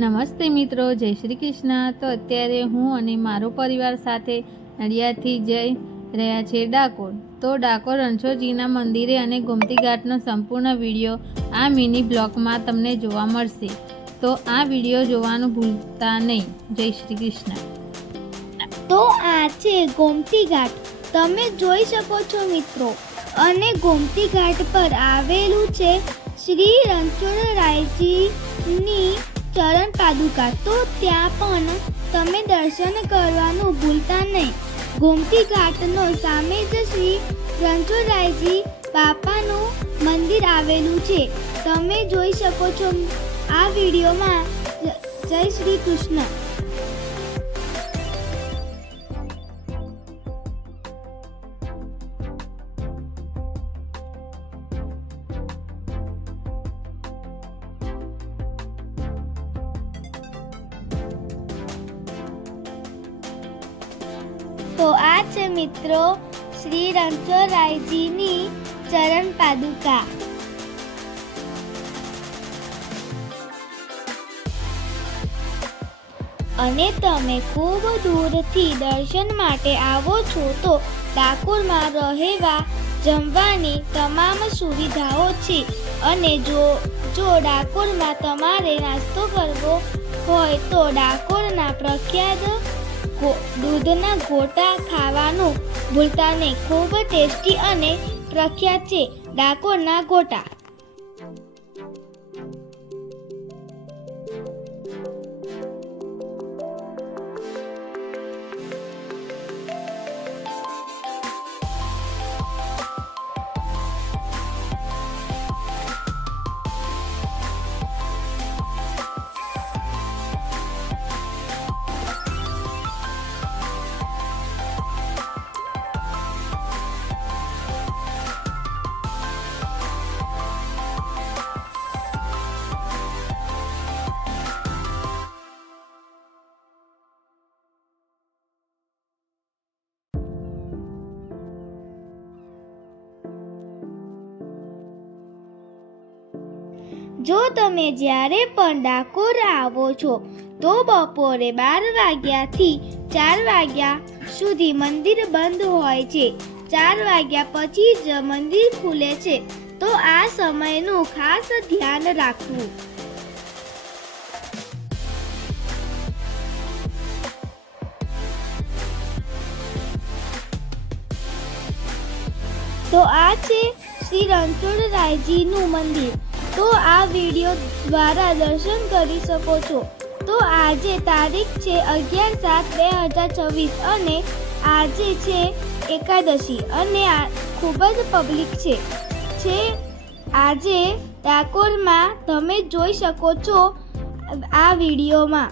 નમસ્તે મિત્રો, જય શ્રી કૃષ્ણ। તો અત્યારે હું અને મારો પરિવાર સાથે નડિયાદથી જઈ રહ્યા છે ડાકોર। તો ડાકોર રણછોડજીના મંદિરે અને ગોમતી ઘાટનો સંપૂર્ણ વિડીયો આ મિની બ્લોગમાં તમને જોવા મળશે। તો આ વિડીયો જોવાનું ભૂલતા નહીં। જય શ્રી કૃષ્ણ। તો આ છે ગોમતી ઘાટ, તમે જોઈ શકો છો મિત્રો। અને ગોમતી ઘાટ પર આવેલું છે શ્રી રણછોડરાયજીની ચરણ પાદુકા। તો ત્યાં પણ તમે દર્શન કરવાનું ભૂલતા નહીં। ગોમતી ઘાટનો સામે જ શ્રી રણછોડરાયજી બાપાનું મંદિર આવેલું છે, તમે જોઈ શકો છો આ વિડીયોમાં। જય શ્રી કૃષ્ણ। તો આ છે મિત્રો શ્રી રણછોડરાયજીની ચરણ પાદુકા। અને તમે ખૂબ દૂરથી દર્શન માટે આવો છો તો ડાકોરમાં રહેવા જમવાની તમામ સુવિધાઓ છે। અને જો ડાકોરમાં તમારે નાસ્તો કરવો હોય તો ડાકોરના પ્રખ્યાત દૂધના ગોટા ખાવાનું ભૂલતા નહીં। ખૂબ ટેસ્ટી અને પ્રખ્યાત છે ડાકોરના ગોટા। જો તમે જ્યારે પણ ડાકોર આવો છો તો બપોરે 12 વાગ્યાથી 4 વાગ્યા સુધી મંદિર બંધ હોય છે। 4 વાગ્યા પછી જ મંદિર ખુલે છે, તો આ સમયનું ખાસ ધ્યાન રાખવું। તો આ છે શ્રી રણછોડરાયજીનું મંદિર। તો આ વિડીયો દ્વારા દર્શન કરી શકો છો। તો આજે તારીખ છે 11/7/2026 અને આજે છે એકાદશી અને ખૂબ જ પબ્લિક છે આજે ડાકોરમાં, તમે જોઈ શકો છો આ વિડીયોમાં।